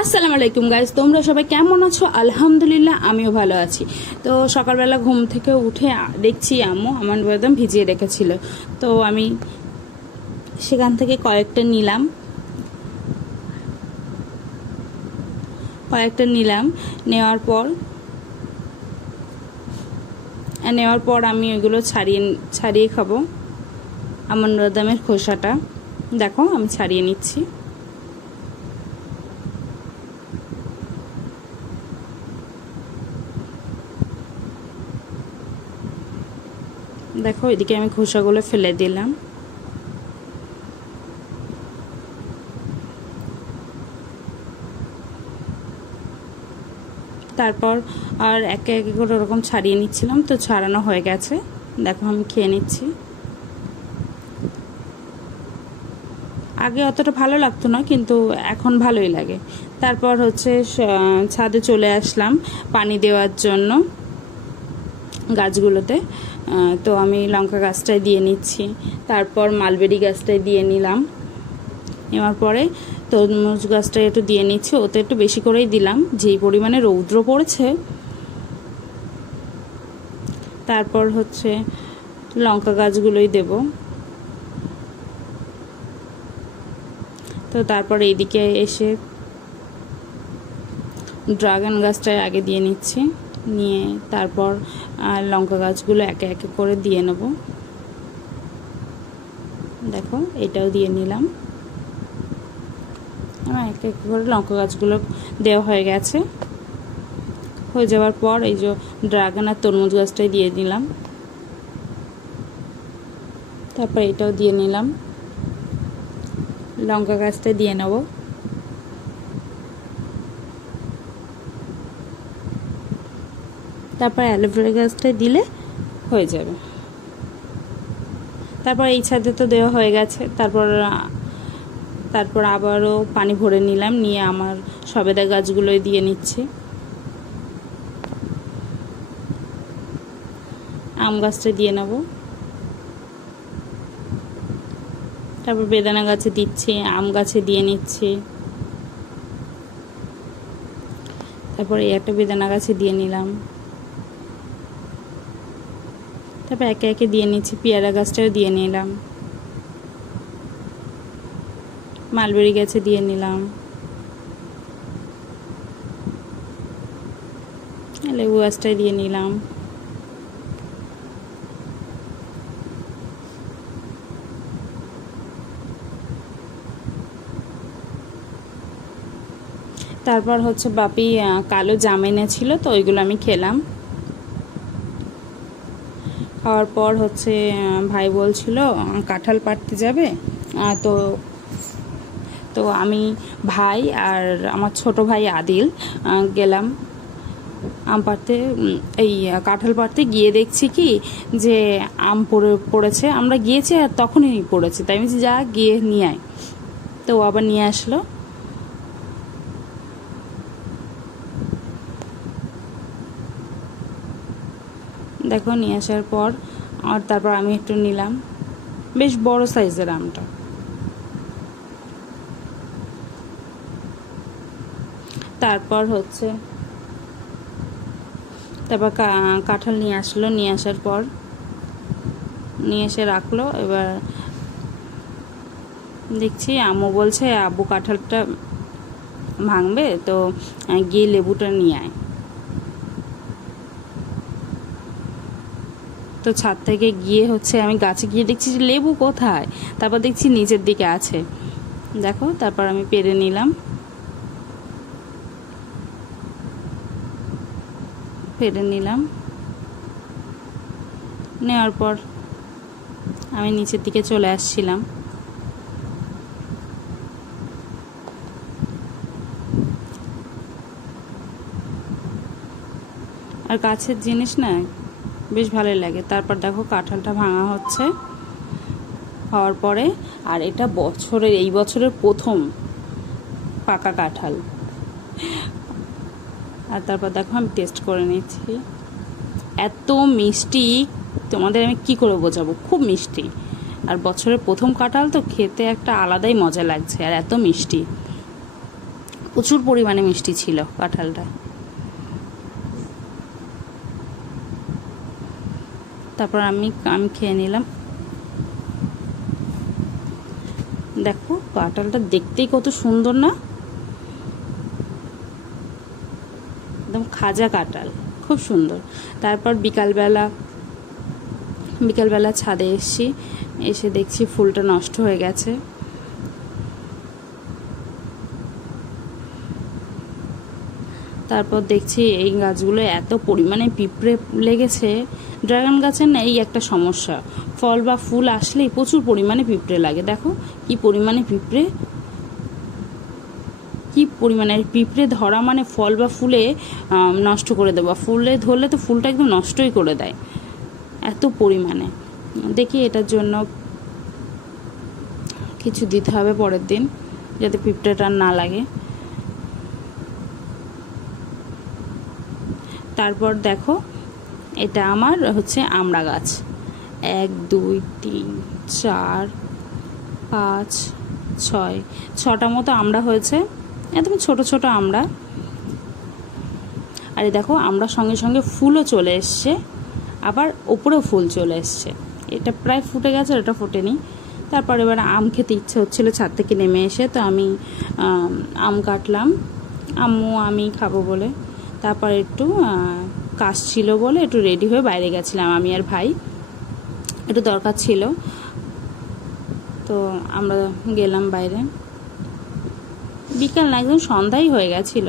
আসসালামু আলাইকুম গাইস, তোমরা সবাই কেমন আছো? আলহামদুলিল্লাহ আমিও ভালো আছি। তো সকালবেলা ঘুম থেকে উঠে দেখছি আম্মু আমার বাদাম ভিজিয়ে রেখেছিল। তো আমি সেখান থেকে কয়েকটা নিলাম। নেওয়ার পর আমি ওইগুলো ছাড়িয়ে খাবো। আমন্ড বাদামের খোসাটা দেখো আমি ছাড়িয়ে নিচ্ছি। দেখো এদিকে আমি খোসাগুলো ফেলে দিলাম। তারপর আর একে একে করে ওরকম ছাড়িয়ে নিচ্ছিলাম। তো ছাড়ানো হয়ে গেছে, দেখো আমি খেয়ে নিচ্ছি। আগে অতটা ভালো লাগতো না, কিন্তু এখন ভালোই লাগে। তারপর হচ্ছে ছাদে চলে আসলাম পানি দেওয়ার জন্য গাছগুলোতে। তো আমি লঙ্কা গাছটায় দিয়ে নিচ্ছি, তারপর মালবেরি গাছটায় দিয়ে নিলাম। নেওয়ার পরে তরমুজ গাছটায় একটু দিয়ে নিচ্ছি, ওতে একটু বেশি করেই দিলাম যেই পরিমাণে রৌদ্র পড়েছে। তারপর হচ্ছে লঙ্কা গাছগুলোই দেব। তো তারপর এইদিকে এসে ড্রাগন গাছটায় আগে দিয়ে নিচ্ছি, নিয়ে তারপর লঙ্কা গাছগুলো একে একে করে দিয়ে নেব। দেখো এটাও দিয়ে নিলাম। আমার একে একে করে লঙ্কা গাছগুলো দেওয়া হয়ে গেছে। হয়ে যাওয়ার পর এই যে ড্রাগন আর তরমুজ গাছটাই দিয়ে দিলাম। তারপর এটাও দিয়ে নিলাম, লঙ্কা গাছটা দিয়ে নেব। তারপর অ্যালোভেরা গাছটা দিলে হয়ে যাবে। তারপর এই ছাদে তো দেওয়া হয়ে গেছে। তারপর আবারও পানি ভরে নিলাম, নিয়ে আমার সবেদা গাছগুলোই দিয়ে নিচ্ছি। আম গাছটা দিয়ে নেব। তারপর বেদানা গাছে দিচ্ছি, আম গাছে দিয়ে নিচ্ছি। তারপর এই একটা বেদানা গাছে দিয়ে নিলাম। তারপর একে একে দিয়ে নিচ্ছি, পেয়ারা গাছটাও দিয়ে নিলাম, মালবেরি গাছে দিয়ে নিলাম, লেবু গাছটাই দিয়ে নিলাম। তারপর হচ্ছে বাপি কালো জাম এনেছিল, তো ওইগুলো আমি খেলাম। খাওয়ার পর হচ্ছে ভাই বলছিল কাঁঠাল পাড়তে যাবে। তো তো আমি, ভাই আর আমার ছোট ভাই আদিল গেলাম আম পাড়তে। এই কাঁঠাল পাড়তে গিয়ে দেখছি কি যে আম পড়েছে। আমরা গিয়েছি আর তখনই পড়েছে, তাই আমি যা গিয়ে নিয়ে আয়। তো ও আবার নিয়ে আসলো। দেখো নিয়ে আসার পর আর তারপর আমি একটু নিলাম, বেশ বড় সাইজের আমটা। তারপর কাঁঠাল নিয়ে আসলো, নিয়ে আসার পর নিয়ে এসে রাখলো। এবার দেখছি আম্মু বলছে আব্বু কাঁঠালটা ভাঙবে, তো গিয়ে লেবুটা নিয়ে আয়। তো ছাদ থেকে গিয়ে হচ্ছে আমি গাছে গিয়ে দেখছি যে লেবু কোথায়, তারপর দেখছি নিচের দিকে আছে। দেখো তারপর আমি পেরে নিলাম। নেওয়ার পর আমি নিচের দিকে চলে আসছিলাম। আর গাছের জিনিস না বেশ ভালোই লাগে। তারপর দেখো কাঁঠালটা ভাঙা হওয়ার পরে, আর এটা এই বছরের প্রথম পাকা কাঁঠাল। আর তারপর দেখো আমি টেস্ট করে নিচ্ছি, এত মিষ্টি তোমাদের আমি কি করে বোঝাবো, খুব মিষ্টি। আর বছরের প্রথম কাঁঠাল তো খেতে একটা আলাদাই মজা লাগছে, আর এত মিষ্টি, প্রচুর পরিমাণে মিষ্টি ছিল কাঁঠালটা। তারপর আমি খেয়ে নিলাম। দেখো কাঁঠালটা দেখতেই কত সুন্দর না, একদম খাজা কাঁঠাল, খুব সুন্দর। তারপর বিকালবেলা ছাদে এসে দেখছি ফুলটা নষ্ট হয়ে গেছে। তারপর দেখছি এই গাছগুলো এত পরিমাণে পিঁপড়ে লেগেছে। ড্রাগন গাছের না এই একটা সমস্যা, ফল বা ফুল আসলেই প্রচুর পরিমাণে পিঁপড়ে লাগে। দেখো কি পরিমাণে পিঁপড়ে ধরা মানে ফল বা ফুলে নষ্ট করে দেওয়া। ফুলে ধরলে তো ফুলটা একদম নষ্টই করে দেয়, এত পরিমাণে। দেখি এটার জন্য কিছু দিতে হবে পরের দিন, যাতে পিঁপড়েটা না লাগে। তারপর দেখো এটা আমার হচ্ছে আমড়া গাছ। 1 2 3 4 5 6 6টা মতো আমড়া হয়েছে, একদম ছোট ছোট আমড়া। আর দেখো আমড়ার সঙ্গে সঙ্গে ফুলও চলে এসছে, আবার ওপরেও ফুল চলে এসছে। এটা প্রায় ফুটে গেছে, এটা ফোটেনি। তারপর এবার আম খেতে ইচ্ছে হচ্ছিলো ছাদ থেকে নেমে এসে, তো আমি আম কাটলাম, আমি খাবো বলে। তারপর একটু কাজ ছিল বলে একটু রেডি হয়ে বাইরে গেছিলাম, আমি আর ভাই, একটু দরকার ছিল, তো আমরা গেলাম বাইরে। বিকাল না, একদম সন্ধ্যাই হয়ে গেছিল।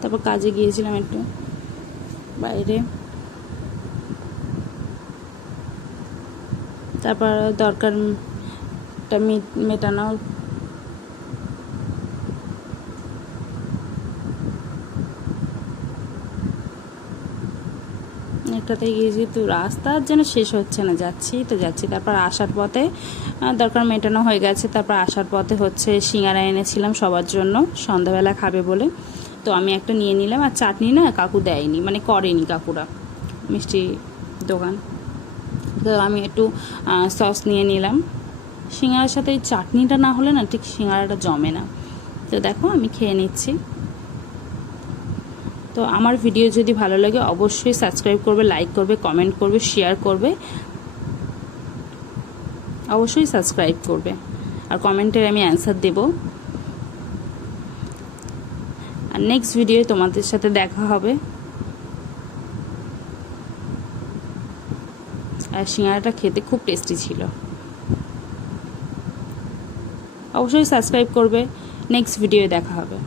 তারপর কাজে গিয়েছিলাম একটু বাইরে। তারপর দরকারটা মেটানো, একটাতে গিয়েছি, তো রাস্তার যেন শেষ হচ্ছে না, যাচ্ছি। তারপর আসার পথে দরকার মেটানো হয়ে গেছে। তারপর আসার পথে হচ্ছে সিঙ্গারা এনেছিলাম সবার জন্য, সন্ধ্যাবেলা খাবে বলে, তো আমি একটা নিয়ে নিলাম। আর চাটনি না কাকু দেয়নি, মানে করেনি কাকুরা, মিষ্টি দোকান, তো আমি একটু সস নিয়ে নিলাম। সিঙ্গারার সাথে এই চাটনিটা না হলে না ঠিক সিঙ্গারাটা জমে না। তো দেখো আমি খেয়ে নিচ্ছি। তো আমার ভিডিও যদি ভালো লাগে অবশ্যই সাবস্ক্রাইব করবে, লাইক করবে, কমেন্ট করবে, শেয়ার করবে, অবশ্যই সাবস্ক্রাইব করবে। আর কমেন্টের আমি অ্যান্সার দেব। আর নেক্সট ভিডিওয়ে তোমাদের সাথে দেখা হবে। আর সিঙ্গারাটা খেতে খুব টেস্টি ছিল। অবশ্যই সাবস্ক্রাইব করবে। নেক্সট ভিডিওয়ে দেখা হবে।